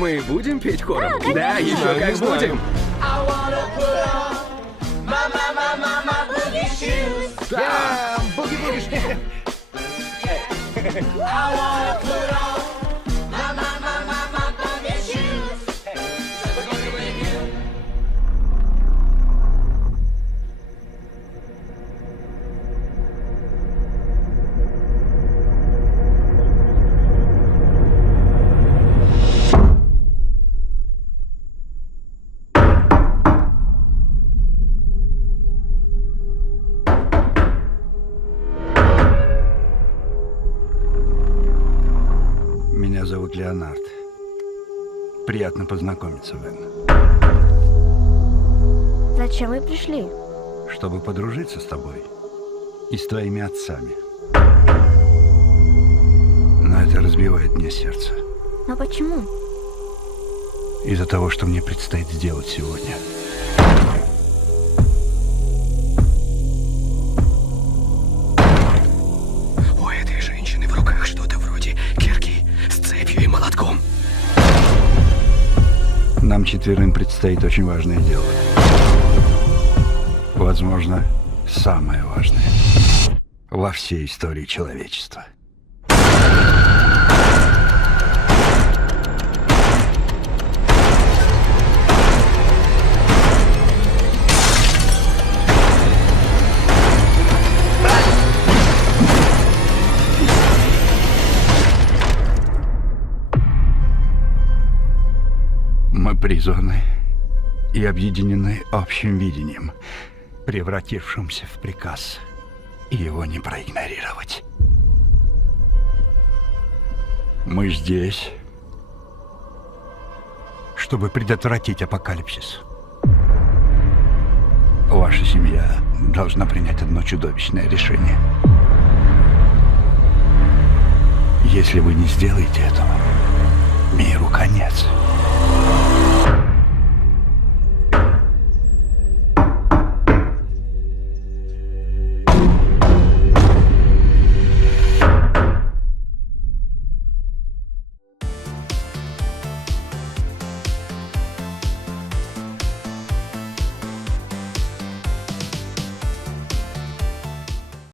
мы будем петь хором? Да, еще знаю, как не знаю. будем. Буги-буги. Меня зовут Леонард. Приятно познакомиться, Вен. Зачем вы пришли? Чтобы подружиться с тобой и с твоими отцами. Но это разбивает мне сердце. Но почему? Из-за того, что мне предстоит сделать сегодня. У этой женщины в руках что-то вроде кирки с цепью и молотком. Нам четверым предстоит очень важное дело. Возможно, самое важное во всей истории человечества. Мы призваны и объединены общим видением, превратившимся в приказ, и его не проигнорировать. Мы здесь, чтобы предотвратить апокалипсис. Ваша семья должна принять одно чудовищное решение. Если вы не сделаете этого, миру конец.